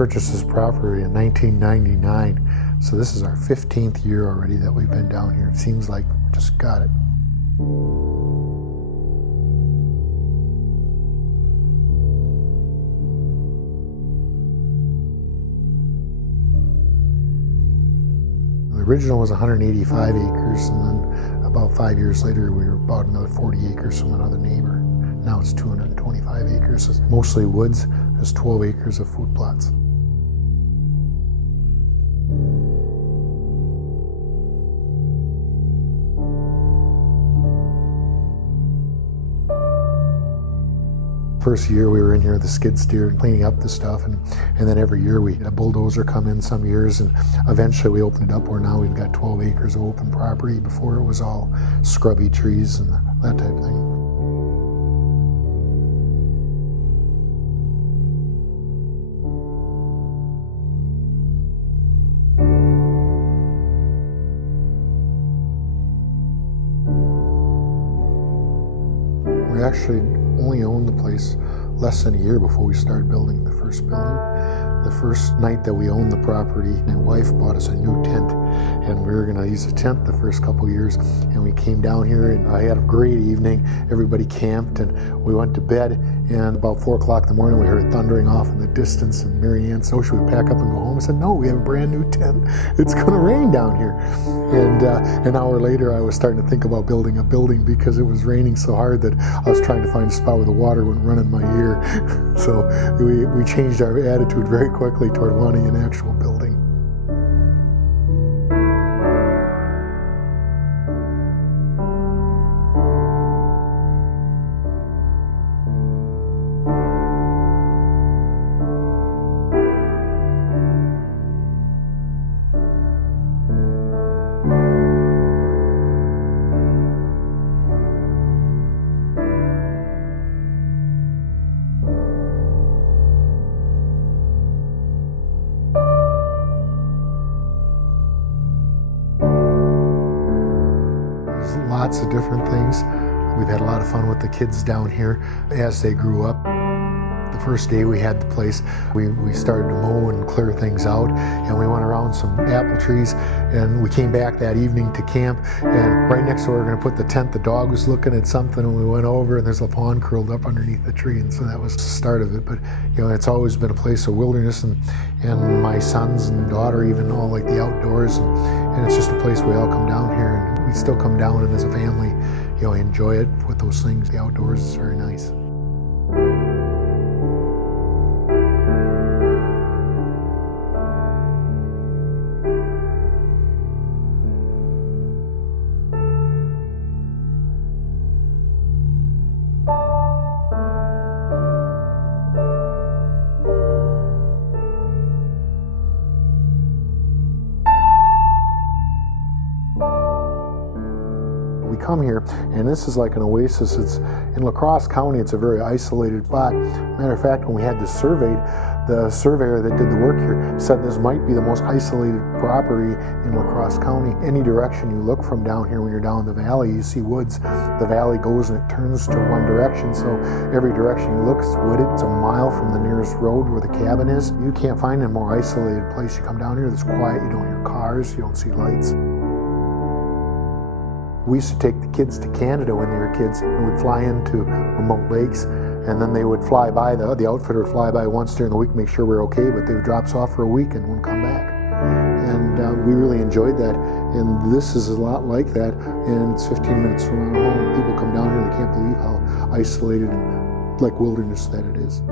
purchased this property in 1999, so this is our 15th year already that we've been down here. It seems like we just got it. The original was 185 acres, and then about 5 years later we were bought another 40 acres from another neighbor. Now it's 225 acres. It's mostly woods. There's 12 acres of food plots. First year we were in here with the skid steer and cleaning up the stuff, and then every year we had a bulldozer come in some years, and eventually we opened it up where now we've got 12 acres of open property. Before it was all scrubby trees and that type of thing. We actually only owned the place less than a year before we started building the first building. The first night that we owned the property, my wife bought us a new tent, and we were going to use the tent the first couple of years, and we came down here and I had a great evening. Everybody camped and we went to bed, and about 4 o'clock in the morning we heard it thundering off in the distance, and Mary Ann said, "Oh, should we pack up and go home?" I said, "No, we have a brand new tent. It's going to rain down here." And an hour later I was starting to think about building a building because it was raining so hard that I was trying to find a spot where the water wouldn't run in my ear. So we changed our attitude very quickly toward wanting an actual building. Lots of different things. We've had a lot of fun with the kids down here as they grew up. The first day we had the place, we started to mow and clear things out, and we went around some apple trees, and we came back that evening to camp, and right next door we were going to put the tent. The dog was looking at something, and we went over, and there's a fawn curled up underneath the tree, and so that was the start of it. But it's always been a place of wilderness, and my sons and daughter even all like the outdoors, and it's just a place we all come down here, and we still come down, and as a family enjoy it with those things. The outdoors is very nice. We come here, and this is like an oasis. It's in La Crosse County. It's a very isolated spot. Matter of fact, when we had this surveyed, the surveyor that did the work here said this might be the most isolated property in La Crosse County. Any direction you look from down here, when you're down the valley, you see woods. The valley goes and it turns to one direction, so every direction you look is wooded. It's a mile from the nearest road where the cabin is. You can't find a more isolated place. You come down here, it's quiet. You don't hear cars, you don't see lights. We used to take the kids to Canada when they were kids, and we'd fly into remote lakes, and then they would fly by, the outfitter would fly by once during the week, make sure we're okay, but they would drop us off for a week and wouldn't come back. And we really enjoyed that, and this is a lot like that, and it's 15 minutes from our home. People come down here and they can't believe how isolated and like wilderness that it is.